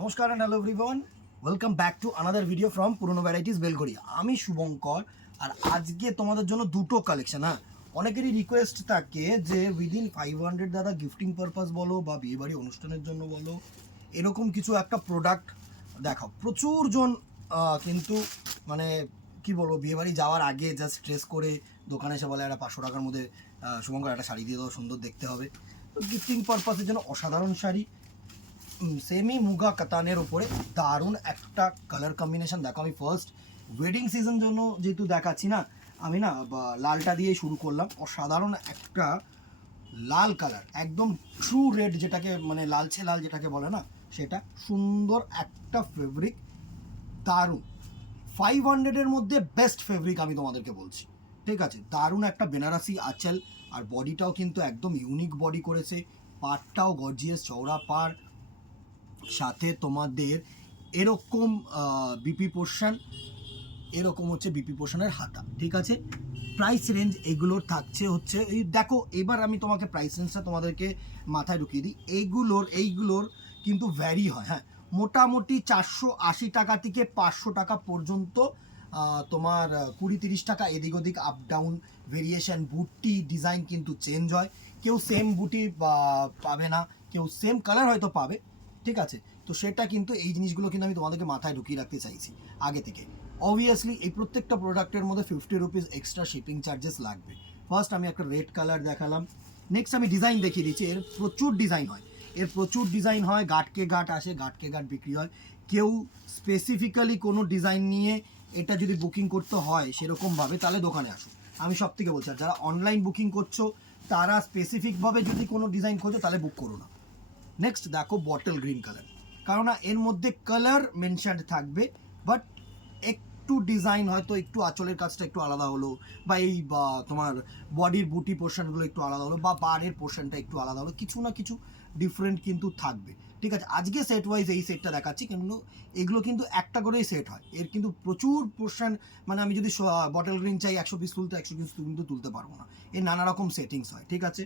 নমস্কার and hello everyone, welcome back to another video from Purono varieties Belgharia. আমি শুভঙ্কর, আর আজকে তোমাদের জন্য দুটো কালেকশন। হ্যাঁ, অনেকেরই রিকোয়েস্ট থাকে যে উইদিন 500 দাদা গিফটিং পারপাস বলো বা বিয়েবাড়ি অনুষ্ঠানের জন্য বলো, এরকম কিছু একটা প্রোডাক্ট দেখাও। প্রচুর জন কিন্তু মানে কি বলবো, বিয়েবাড়ি যাওয়ার আগে জাস্ট স্ট্রেস করে দোকানে এসে বলে একটা 500 টাকার মধ্যে শুভঙ্কর একটা শাড়ি দিয়ে দাও, সুন্দর দেখতে হবে। তো গিফটিং পারপাসের জন্য অসাধারণ শাড়ি, সেমি মুগা কাতানের উপরে দারুণ একটা কালার কম্বিনেশন। দেখো, আমি ফার্স্ট ওয়েডিং সিজন জন্য যেহেতু দেখাচ্ছি না, আমি না লালটা দিয়ে শুরু করলাম। অসাধারণ একটা লাল কালার, একদম ট্রু রেড, যেটাকে মানে লালচে লাল যেটাকে বলে না, সেটা সুন্দর একটা ফেব্রিক, দারুণ 500-এর মধ্যে বেস্ট ফেব্রিক আমি তোমাদেরকে বলছি। ঠিক আছে, দারুণ একটা বেনারসি আঁচল, আর বডিটাও কিন্তু একদম ইউনিক বডি করেছে। পাড়টাও গর্জিয়াস চওড়া পাড়, সাথে তোমাদের এরকম বিপি পোর্শন, এরকম হচ্ছে বিপি পোর্শনের হাতা। ঠিক আছে, প্রাইস রেঞ্জ এগুলোর থাকছে হচ্ছে এই দেখো, এবার আমি তোমাকে প্রাইস রেঞ্জটা তোমাদেরকে মাথায় ঢুকিয়ে দিই। এইগুলোর কিন্তু ভ্যারি হয়। হ্যাঁ, মোটামুটি 480 টাকা থেকে 500 টাকা পর্যন্ত তোমার 20-30 টাকা এদিক ওদিক আপ ডাউন ভেরিয়েশন। বুটি ডিজাইন কিন্তু চেঞ্জ হয়, কেউ সেম বুটি পাবে না, কেউ সেম কালার হয়তো পাবে। ঠিক আছে, তো সেটা কিন্তু এই জিনিসগুলো কিন্তু আমি তোমাদেরকে মাথায় ঢুকিয়ে রাখতে চাইছি আগে থেকে। অবভিয়াসলি এই প্রত্যেকটা প্রোডাক্টের মধ্যে 50 রুপিস এক্সট্রা শিপিং চার্জেস লাগবে। ফার্স্ট আমি একটা রেড কালার দেখালাম, নেক্সট আমি ডিজাইন দেখিয়ে দিচ্ছি। এর প্রচুর ডিজাইন হয়, গাঁটকে গাঁট আসে, গাঁটকে গাঁট বিক্রি হয়। কেউ স্পেসিফিক্যালি কোনো ডিজাইন নিয়ে এটা যদি বুকিং করতে হয় সেরকমভাবে, তাহলে দোকানে আসুন। আমি সব থেকে বলছি, আর যারা অনলাইন বুকিং করছো তারা স্পেসিফিকভাবে যদি কোনো ডিজাইন খোঁজো তাহলে বুক করো না। নেক্সট দেখো বটল গ্রিন কালার, কারণ এর মধ্যে কালার মেনশন থাকবে, বাট একটু ডিজাইন হয়তো একটু আঁচলের কাজটা একটু আলাদা হলো, বা এই বা তোমার বডির বুটি পোর্শনগুলো একটু আলাদা হলো, বা বারের পোর্শনটা একটু আলাদা হলো, কিছু না কিছু ডিফারেন্ট কিন্তু থাকবে। ঠিক আছে, আজকে সেট ওয়াইজ এই সেটটা দেখাচ্ছি, কিন্তু এগুলো কিন্তু একটা করেই সেট হয়। এর কিন্তু প্রচুর পোর্শন, মানে আমি যদি বটল গ্রিন চাই 100 পিস তুলতে, 100 পিস কিন্তু তুলতে পারবো না। এর নানা রকম সেটিংস হয়। ঠিক আছে,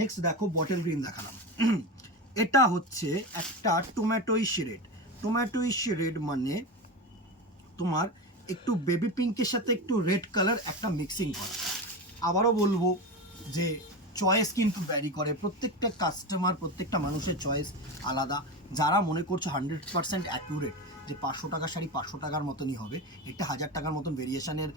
নেক্সট দেখো বটল গ্রিন দেখালাম। এটা হচ্ছে একটা টোম্যাটোইশ রেড, মানে তোমার একটু বেবি পিঙ্কের সাথে একটু রেড কালার একটা মিক্সিং করা। আবারও বলবো যে চয়েস কিন্তু ভ্যারি করে, প্রত্যেকটা কাস্টমার, প্রত্যেকটা মানুষের চয়েস আলাদা। যারা মনে করছো 100% অ্যাকুরেট যে 500 টাকার শাড়ি 500 টাকার মতনই হবে, একটা 1000 টাকার মতন ভেরিয়েশনের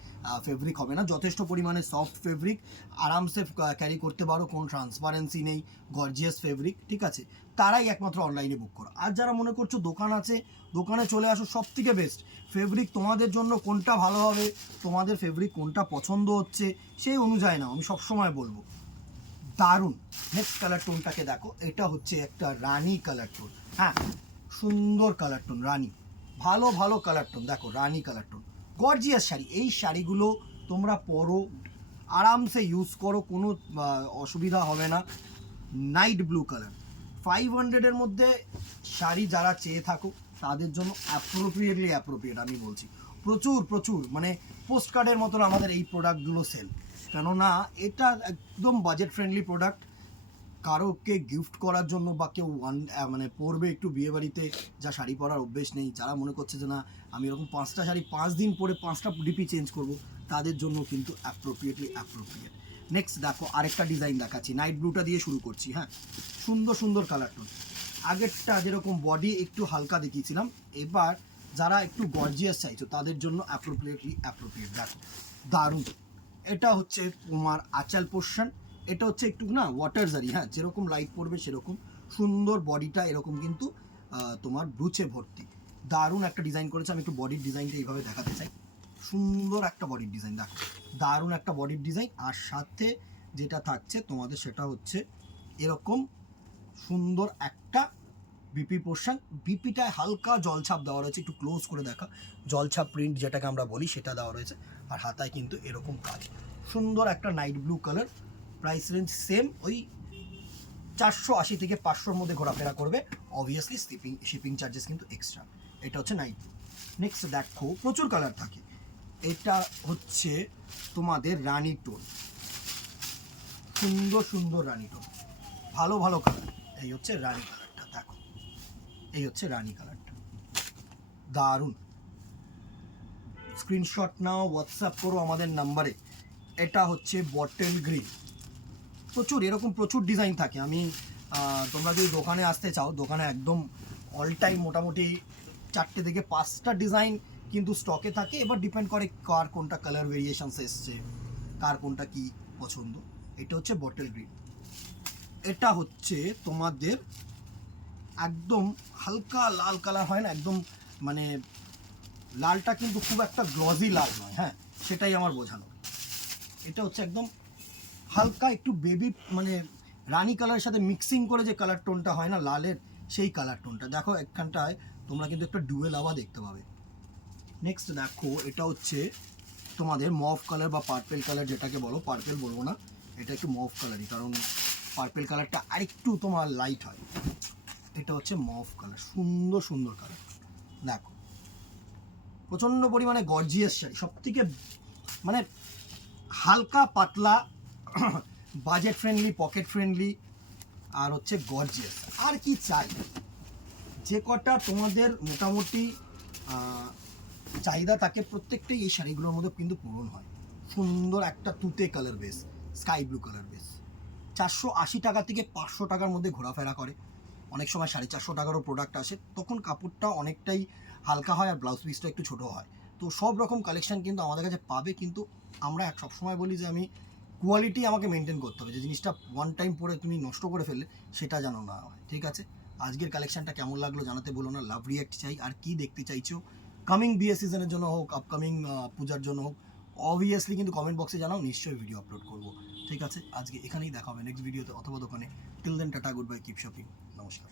ফেব্রিক হবে না, যথেষ্ট পরিমাণে সফট ফেব্রিক, আরামসে ক্যারি করতে পারো, কোনো ট্রান্সপারেন্সি নেই, গর্জিয়াস ফেব্রিক। ঠিক আছে, তারাই একমাত্র অনলাইনে বুক করো। আর যারা মনে করছো দোকান আছে, দোকানে চলে আসো, সব থেকে বেস্ট ফেব্রিক তোমাদের জন্য কোনটা ভালো হবে, তোমাদের ফেব্রিক কোনটা পছন্দ হচ্ছে সেই অনুযায়ী নাও, আমি সবসময় বলবো। দারুণ। নেক্সট কালার টোনটাকে দেখো, এটা হচ্ছে একটা রানি কালার টোন। হ্যাঁ, সুন্দর কালার টোন, রানি, ভালো ভালো কালার টোন। দেখো রানি কালার টোন, গর্জিয়াস শাড়ি। এই শাড়িগুলো তোমরা পরো, আরামসে ইউজ করো, কোনো অসুবিধা হবে না। নাইট ব্লু কালার, 500-এর মধ্যে শাড়ি যারা চেয়ে থাকো তাদের জন্য অ্যাপ্রোপ্রিয়েট আমি বলছি। প্রচুর মানে পোস্ট কার্ডের মতন আমাদের এই প্রোডাক্টগুলো সেল, কেননা এটা একদম বাজেট ফ্রেন্ডলি প্রোডাক্ট। কারোকে গিফট করার জন্য, বা কেউ মানে পরবে একটু বিয়েবাড়িতে, যা শাড়ি পরার অভ্যেস নেই, যারা মনে করছে যে না আমি এরকম 5টা শাড়ি 5 দিন পরে 5টা ডিপি চেঞ্জ করব, তাদের জন্য কিন্তু অ্যাপ্রোপ্রিয়েট। নেক্সট দেখো আরেকটা ডিজাইন দেখাচ্ছি, নাইট ব্লুটা দিয়ে শুরু করছি। হ্যাঁ, সুন্দর কালার টোন। আগেরটা যেরকম বডি একটু হালকা দেখিয়েছিলাম, এবার যারা একটু গর্জিয়াস চাইছো তাদের জন্য অ্যাপ্রোপ্রিয়েট। দেখো দারুণ। এটা হচ্ছে তোমার আঁচল পোর্শন, এটা হচ্ছে একটু না ওয়াটার জারি। হ্যাঁ, যেরকম লাইট পড়বে সেরকম সুন্দর, বডিটা এরকম কিন্তু তোমার ব্রুচে ভর্তি। দারুণ একটা ডিজাইন করেছে, আমি একটু বডির ডিজাইনটা এইভাবে দেখাতে চাই। সুন্দর একটা বডির ডিজাইন, দেখো দারুণ একটা বডির ডিজাইন। আর সাথে যেটা থাকছে তোমাদের সেটা হচ্ছে এরকম সুন্দর একটা বিপি পোর্শন। বিপিটায় হালকা জলছাপ দেওয়া রয়েছে, একটু ক্লোজ করে দেখা, জলছাপ প্রিন্ট যেটাকে আমরা বলি সেটা দেওয়া রয়েছে। আর হাতায় কিন্তু এরকম কাজ, সুন্দর একটা night blue colour. Price range same, ওই 480 থেকে 500-র মধ্যে ঘোরাফেরা করবে। অবভিয়াসলি শিপিং চার্জেস কিন্তু এক্সট্রা। এটা হচ্ছে নাইট। নেক্সট দেখো, প্রচুর কালার থাকে। এটা হচ্ছে তোমাদের রানি টোন, সুন্দর রানি টোন, ভালো কালার। এই হচ্ছে রানি কালারটা, দেখো এই হচ্ছে রানি কালারটা। দারুণ। স্ক্রিনশট নাও, হোয়াটসঅ্যাপ করো আমাদের নাম্বারে। এটা হচ্ছে বটেল গ্রিন। প্রচুর এরকম প্রচুর ডিজাইন থাকে। আমি তোমরা যদি দোকানে আসতে চাও, দোকানে একদম অল টাইম মোটামুটি 4টে থেকে 5টা ডিজাইন কিন্তু স্টকে থাকে। এবার ডিপেন্ড করে কার কোনটা কালার ভেরিয়েশনস এসছে, কার কোনটা কি পছন্দ। এটা হচ্ছে বটেল গ্রিন। এটা হচ্ছে তোমাদের একদম হালকা লাল কালার হয় না, একদম মানে লালটা কিন্তু খুব একটা গ্লজি লাল নয়, হ্যাঁ সেটাই আমার বোঝানো। এটা হচ্ছে একদম হালকা একটু বেবি মানে রানি কালারের সাথে মিক্সিং করে যে কালার টোনটা হয় না লালের, সেই কালার টোনটা দেখো এখানটায় তোমরা কিন্তু একটা ডুয়েল আভা দেখতে পাবে। নেক্সট দেখো, এটা হচ্ছে তোমাদের মভ কালার বা পার্পেল কালার, যেটাকে বলো, পার্পেল বলবো না, এটা একটু মভ কালারই, কারণ পার্পেল কালারটা আরেকটু তোমার লাইট হয়। এটা হচ্ছে মভ কালার, সুন্দর সুন্দর কালার। দেখো প্রচণ্ড পরিমাণে গর্জিয়াস শাড়ি, সব থেকে মানে হালকা পাতলা, বাজেট ফ্রেন্ডলি, পকেট ফ্রেন্ডলি, আর হচ্ছে গর্জিয়াস। আর কি চাই, যে কটা তোমাদের মোটামুটি চাহিদা থাকে প্রত্যেকটাই এই শাড়িগুলোর মধ্যে কিন্তু পূরণ হয়। সুন্দর একটা তুতে colour base, sky blue colour base, 480 টাকা থেকে 500 টাকার মধ্যে ঘোরাফেরা করে। অনেক সময় 450 টাকারও প্রোডাক্ট আসে, তখন কাপড়টা অনেকটাই হালকা হয় আর ব্লাউজ পিসটা একটু ছোটো হয়। তো সব রকম কালেকশন কিন্তু আমাদের কাছে পাবে, কিন্তু আমরা সবসময় বলি যে আমি কোয়ালিটি আমাকে মেনটেন করতে হবে, যে জিনিসটা ওয়ান টাইম পরে তুমি নষ্ট করে ফেললে সেটা যেন না হয়। ঠিক আছে, আজকের কালেকশনটা কেমন লাগলো জানাতে বলো না। লাভ রিয়াক্ট চাই, আর কি দেখতে চাইছো কামিং বিয়ে সিজনের জন্য হোক, আপকামিং পূজার জন্য হোক, অবভিয়াসলি কিন্তু কমেন্ট বক্সে জানাও, নিশ্চয়ই ভিডিও আপলোড করবো। ঠিক আছে, আজকে এখানেই দেখা হবে নেক্সট ভিডিওতে অথবা দোকানে। Till then tata, good bye, keep shopping, নমস্কার।